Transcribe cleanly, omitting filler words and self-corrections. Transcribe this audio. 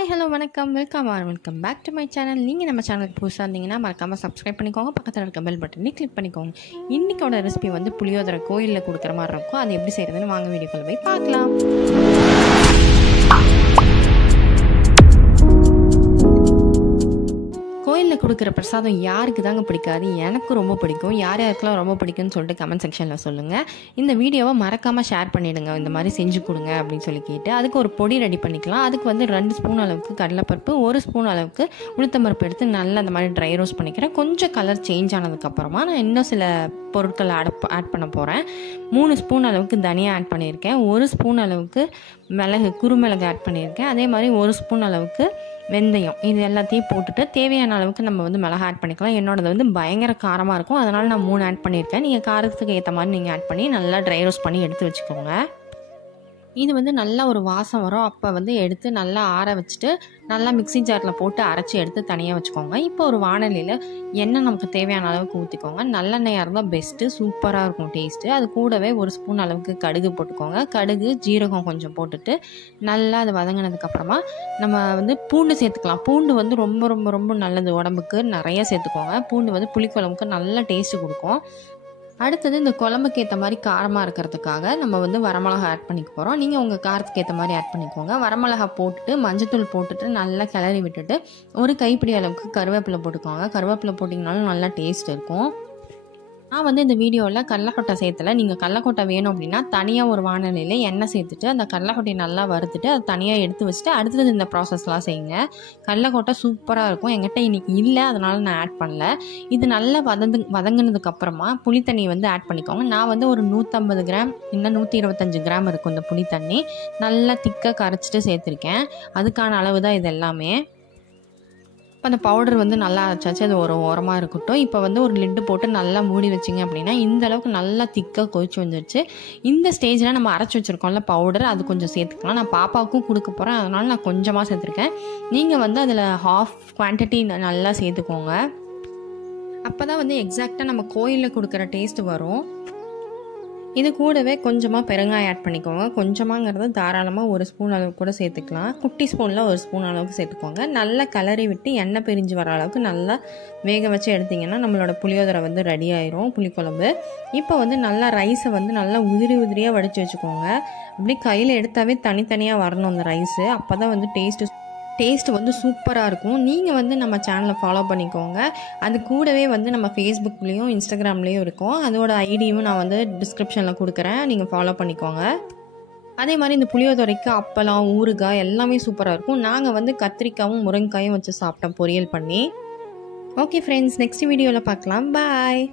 Hi hello வணக்கம் welcome back to my channel. நீங்கள் நம்ம சேனலுக்கு புதுசாக இருந்தீங்கன்னா மறக்காமல் சப்ஸ்கிரைப் பண்ணிக்கோங்க. பக்கத்தில் இருக்க பெல் பட்டனை கிளிக் பண்ணிக்கோங்க. இன்றைக்கோட ரெசிபி வந்து புளியோதரை கோயிலில் கொடுக்குற மாதிரி இருக்கும். அது எப்படி செய்கிறதுன்னு வாங்க வீடியோக்குள்ள போய் பார்க்கலாம். கோயிலில் கொடுக்குற பிரசாதம் யாருக்கு தாங்க பிடிக்காது? எனக்கு ரொம்ப பிடிக்கும். யார் யாருக்கெல்லாம் ரொம்ப பிடிக்கும்னு சொல்லிட்டு கமெண்ட் செக்ஷனில் சொல்லுங்கள். இந்த வீடியோவை மறக்காமல் ஷேர் பண்ணிவிடுங்க. இந்த மாதிரி செஞ்சு கொடுங்க அப்படின்னு சொல்லி கேட்டு அதுக்கு ஒரு பொடி ரெடி பண்ணிக்கலாம். அதுக்கு வந்து 2 ஸ்பூன் அளவுக்கு கடலைப்பருப்பு, 1 ஸ்பூன் அளவுக்கு உளுத்தம்பருப்பு எடுத்து நல்லா அந்த மாதிரி ட்ரை ரோஸ்ட் பண்ணிக்கிறேன். கொஞ்சம் கலர் சேஞ்ச் ஆனதுக்கப்புறமா நான் இன்னும் சில பொருட்கள் ஆட் பண்ண போகிறேன். 3 ஸ்பூன் அளவுக்கு தனியாக ஆட் பண்ணியிருக்கேன். 1 ஸ்பூன் அளவுக்கு குறுமிளகு ஆட் பண்ணியிருக்கேன். அதே மாதிரி 1 ஸ்பூன் அளவுக்கு வெந்தயம். இது எல்லாத்தையும் போட்டுட்டு தேவையான அளவுக்கு நம்ம வந்து மிளகா ஆட் பண்ணிக்கலாம். என்னோடது வந்து பயங்கர காரமாக இருக்கும், அதனால் நான் 3 ஆட் பண்ணியிருக்கேன். நீங்கள் காரத்துக்கு ஏற்ற மாதிரி நீங்கள் ஆட் பண்ணி நல்லா ட்ரை ரோஸ்ட் பண்ணி எடுத்து வச்சுக்கோங்க. இது வந்து நல்லா ஒரு வாசம் வரும். அப்போ வந்து எடுத்து நல்லா ஆற வச்சுட்டு நல்லா மிக்ஸி ஜாரில் போட்டு அரைச்சி எடுத்து தனியாக வச்சுக்கோங்க. இப்போ ஒரு வாணலியில் எண்ணெய் நமக்கு தேவையான அளவுக்கு ஊற்றிக்கோங்க. நல்லெண்ணெயாக இருந்தால் பெஸ்ட்டு, சூப்பராக இருக்கும் டேஸ்ட்டு. அது கூடவே 1 ஸ்பூன் அளவுக்கு கடுகு போட்டுக்கோங்க. கடுகு ஜீரகம் கொஞ்சம் போட்டுட்டு நல்லா அது வதங்கினதுக்கப்புறமா நம்ம வந்து பூண்டு சேர்த்துக்கலாம். பூண்டு வந்து ரொம்ப ரொம்ப ரொம்ப நல்லது உடம்புக்கு, நிறைய சேர்த்துக்கோங்க. பூண்டு வந்து புளிக்குழம்புக்கு நல்ல டேஸ்ட்டு கொடுக்கும். அடுத்தது இந்த குழம்புக்கு ஏற்ற மாதிரி காரமாக இருக்கிறதுக்காக நம்ம வந்து வரமிளகா ஆட் பண்ணிக்க போகிறோம். நீங்கள் உங்கள் காரத்துக்கு ஏற்ற மாதிரி ஆட் பண்ணிக்கோங்க. வரமிளகா போட்டுட்டு மஞ்சத்தூள் போட்டுட்டு நல்லா கிளறி விட்டுட்டு ஒரு கைப்பிடி அளவுக்கு கருவேப்பிலை போட்டுக்கோங்க. கருவேப்பிலை போட்டிங்கனாலும் நல்லா டேஸ்ட் இருக்கும். நான் வந்து இந்த வீடியோவில் கடலைக்கொட்டை சேர்த்தலை. நீங்கள் கடலைக்கொட்டை வேணும் அப்படின்னா தனியாக ஒரு வாணலியில் எண்ணெய் சேர்த்துட்டு அந்த கடலைக்கொட்டையை நல்லா வறுத்துட்டு அதை தனியாக எடுத்து வச்சுட்டு அடுத்தது இந்த ப்ராசஸ்லாம் செய்யுங்க. கடலைக்கொட்டை சூப்பராக இருக்கும். என்கிட்ட இன்றைக்கி இல்லை, அதனால் நான் ஆட் பண்ணல. இது நல்லா வதங்கினதுக்கப்புறமா புளித்தண்ணி வந்து ஆட் பண்ணிக்கோங்க. நான் வந்து ஒரு 150 கிராம் இல்லை 125 கிராம் இருக்கும் இந்த புளித்தண்ணி. நல்லா திக்காக கரைச்சிட்டு சேர்த்துருக்கேன். அதுக்கான அளவு தான் இது எல்லாமே. இப்போ அந்த பவுடர் வந்து நல்லா அரைச்சாச்சு, அது ஒரு ஓரமாக இருக்கட்டும். இப்போ வந்து ஒரு லிட்டு போட்டு நல்லா மூடி வச்சிங்க அப்படின்னா இந்த அளவுக்கு நல்லா திக்காக கொதிச்சு வந்துடுச்சு. இந்த ஸ்டேஜில் நம்ம அரைச்சி வச்சுருக்கோம்ல பவுடர், அது கொஞ்சம் சேர்த்துக்கலாம். நான் பாப்பாவுக்கும் கொடுக்க போகிறேன், அதனால் நான் கொஞ்சமாக சேர்த்துருக்கேன். நீங்கள் வந்து அதில் ஹாஃப் குவான்டிட்டி நல்லா சேர்த்துக்கோங்க. அப்போ தான் வந்து எக்ஸாக்டாக நம்ம கோயிலில் கொடுக்குற டேஸ்ட்டு வரும். இது கூடவே கொஞ்சமாக பெருங்காயம் ஆட் பண்ணிக்கோங்க. கொஞ்சமாங்கிறது தாராளமாக 1 ஸ்பூன் அளவுக்கு கூட சேர்த்துக்கலாம். குட்டி ஸ்பூனில் 1 ஸ்பூன் அளவுக்கு சேர்த்துக்கோங்க. நல்லா கிளறி விட்டு எண்ணெய் பிரிஞ்சு வர அளவுக்கு நல்லா வேக வச்சு எடுத்திங்கன்னா நம்மளோட புளியோதரை வந்து ரெடி ஆயிரும், புளிக்குழம்பு. இப்போ வந்து நல்லா ரைஸை வந்து நல்லா உதிரியாக வடித்து வச்சுக்கோங்க. அப்படி கையில் எடுத்தாவே தனித்தனியாக வரணும் அந்த ரைஸு. அப்போ தான் வந்து டேஸ்ட்டு வந்து சூப்பராக இருக்கும். நீங்கள் வந்து நம்ம சேனலை ஃபாலோ பண்ணிக்கோங்க. அது கூடவே வந்து நம்ம ஃபேஸ்புக்லேயும் இன்ஸ்டாகிராம்லேயும் இருக்கும். அதோட ஐடியும் நான் வந்து டிஸ்கிரிப்ஷனில் கொடுக்குறேன், நீங்கள் ஃபாலோ பண்ணிக்கோங்க. அதே மாதிரி இந்த புளியோதரைக்கு அப்பளம், ஊறுகாய் எல்லாமே சூப்பராக இருக்கும். நாங்கள் வந்து கத்திரிக்காயும் முருங்கைக்காயும் வச்சு சாப்பிட்டோம் பொரியல் பண்ணி. ஓகே ஃப்ரெண்ட்ஸ், நெக்ஸ்ட் வீடியோவில் பார்க்கலாம். பாய்.